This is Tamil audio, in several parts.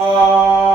சிவாய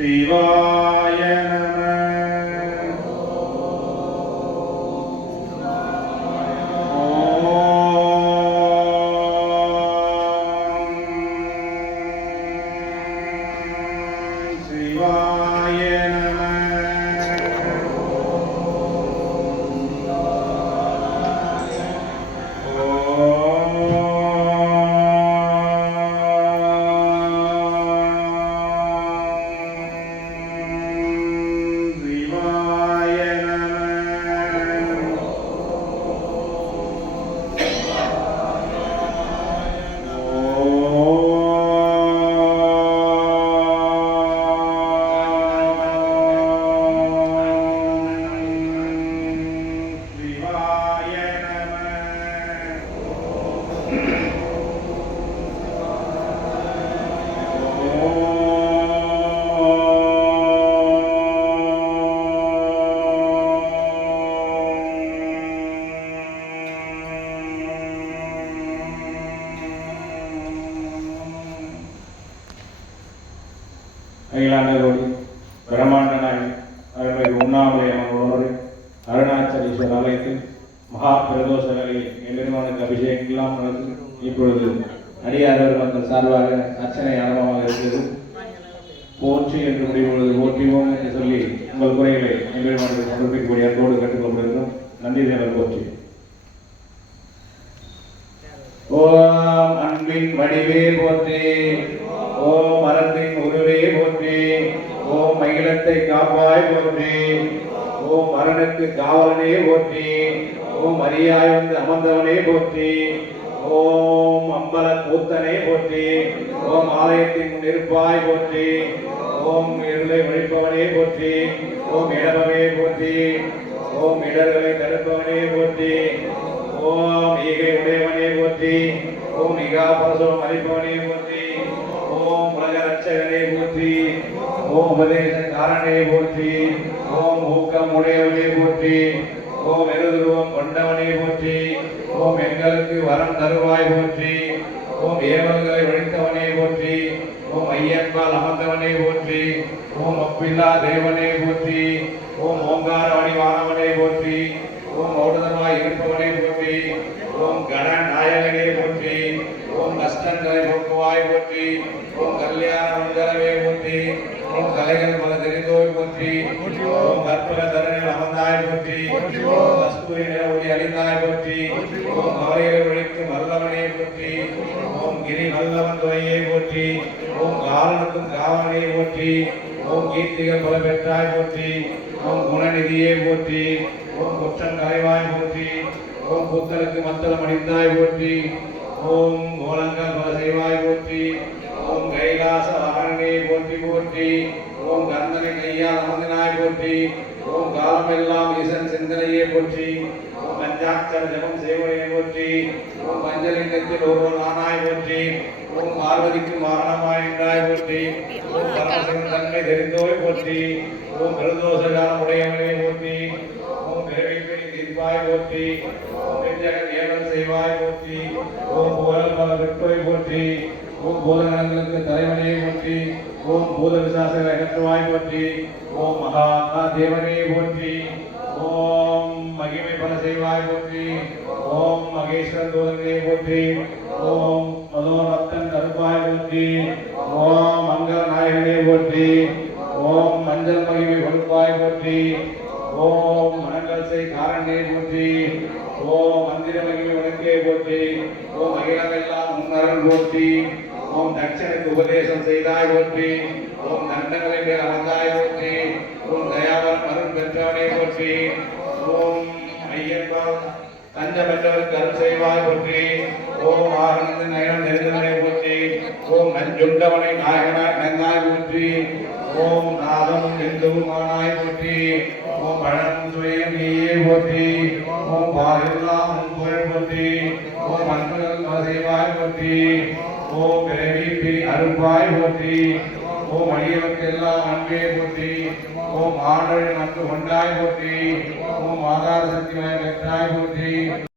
சிவாய நம ஓம் சிவாய அகிலாண்டகோடி பிரமாண்டனாய் நாயகி அருள்மிகு உண்ணாமலை அம்மனோடு அருணாச்சலேஸ்வரர் ஆலயத்தில் மகா பிரதோஷ வேலையை எம்பெருமானுக்கு அபிஷேகம் எல்லாம் நடந்து இப்பொழுது அடியாரவர் மக்கள் சார்பாக அர்ச்சனை ஆரம்பமாக இருக்கிறது. போற்றி என்று முடிவுள்ளது ஓட்டிவோம் என்று சொல்லி உங்கள் குறைகளை எம்பெருமானுக்கு சமர்ப்பிக்கக்கூடிய அன்போடு கற்றுக்கொள்கிறோம் நன்றி தேவர் போற்றி. ஓம் அன்பின் வடிவே போற்றி. ஓம் மரத்தின் உருவே போற்றி ஓம் மகிழத்தை காப்பாய் போற்றி ஓம் மரணத்து காவலனே போற்றி ஓம் அரியாய் வந்து அமர்ந்தவனே போற்றி ஓம் அம்பல கூத்தனே போற்றி ஓம் ஆலயத்தின் நெருப்பாய் இருப்பாய் போற்றி ஓம் இருளை ஒழிப்பவனே போற்றி ஓம் இடபமே போற்றி ஓம் இடர்களை தடுப்பவனே போற்றி ஓம் ஈகை உடையவனே போற்றி ஓம் இகா போற்றி ஓம் ஊக்கம் உடையவனே போற்றி ஓம் எருதுருவம் கொண்டவனே போற்றி ஓம் எங்களுக்கு வரம் தருவாய் போற்றி ஓம் ஏவல்களை ஒழித்தவனே போற்றி ஓம் ஐயன்பால் அமர்ந்தவனே போற்றி ஓம் அப்பில்லா தேவனே போற்றி ஓம் ஓங்கார வடிவானவனே போற்றி ஓம் மௌனதமாய் இருப்பவனே போற்றி ஓம் கண நாயகனே போற்றி ஓம் கஷ்டங்களை போக்குவாய் போற்றி ஓம் கல்யாண மண்டலமே போற்றி ஓம் கலைகள் போற்றி ஓம் கற்பக தரணில் அமர்ந்தாய் போற்றி ஓம் கஸ்தூரி நிற ஒளி அழிந்தாய் போற்றி ஓம் கவலைகளை ஒழித்து வல்லவனே போற்றி ஓம் கிரி வல்லவன் துறையை போற்றி ஓம் காரணத்தும் காவலனை போற்றி ஓம் கீர்த்திகள் பல பெற்றாய் போற்றி ஓம் குணநிதியே போற்றி ஓம் குற்றம் கலைவாய் போற்றி ஓம் புத்தருக்கு மத்தளம் அணிந்தாய் போற்றி ஓம் கோலங்கள் பல செய்வாய் போற்றி ஓம் கைலாச வாகனே போற்றி ஓம் கந்தனை கையால் அமர்ந்தினாய் போற்றி ஓம் காலம் எல்லாம் ஈசன் சிந்தனையே போற்றி ஓம் பஞ்சாட்சர ஜபம் செய்வனே போற்றி ஓம் பஞ்சலிங்கத்தில் ஒருவன் நானாய் போற்றி ஓம் பார்வதிக்கு வாகனமாய் என்றாய் போற்றி ஓம் பரமசிவன் தன்மை தெரிந்தோய் போற்றி ஓம் பிரதோஷ காலம் உடையவனே போற்றி ஓம் பிறவிப்பிணி தீர்ப்பாய் போற்றி ஓம் நெஞ்சகன் ஏவல் செய்வாய் போற்றி ஓம் புகழ் பல வெட்பை போற்றி ஓம் பூதகணங்களுக்கு தலைவனே போற்றி ஓம் பூத விசாசங்களை அகற்றுவாய் போற்றி ஓம் மகாத்மா தேவனே போற்றி ஓம் மகிமை பல செய்வாய் போற்றி ஓம் மகேஸ்வரன் தூதனே போற்றி ஓம் மனோரத்தன் கருப்பாய் போற்றி ஓம் மங்கள நாயகனே போற்றி ஓம் மஞ்சள் மகிமை கொடுப்பாய் போற்றி ஓம் மனங்கள் செய் காரணே போற்றி ஓம் மந்திர மகிமை உனக்கே போற்றி ஓம் மகிழமெல்லாம் முன்னரன் போற்றி ஓம் தட்சனுக்கு உபதேசம் செய்தாய் போற்றி. ஓம் தண்டங்களை மேல் அமர்ந்தாய் போற்றி. ஓம் தயாவரம் அருள் பெற்றவனை போற்றி. ஓம் ஐயன்பால் தஞ்சம் பெற்றவருக்கு அருள் செய்வாய் போற்றி. ஓம் ஆனந்த நயனம் நெருந்தவனை போற்றி. ஓம் நஞ்சுண்டவனை நாயகனாய் நந்தாய் போற்றி. ஓம் நாதம் எந்தவுமானாய் போற்றி. ஓம் பழம் சுயம் நீயே போற்றி. ஓம் பாரெல்லாம் புகழ் போற்றி. ஓம் அன்புகள் செய்வாய் போற்றி. ஓ பிறவி பிரி அருள்வாய் போற்றி. ஓ வலியவர்க்கெல்லாம் அன்பே போற்றி. ஓ ஆடல் நன்கு ஒன்றாய் போற்றி. ஓம் ஆதார சக்தியாய் பெற்றாய் போற்றி.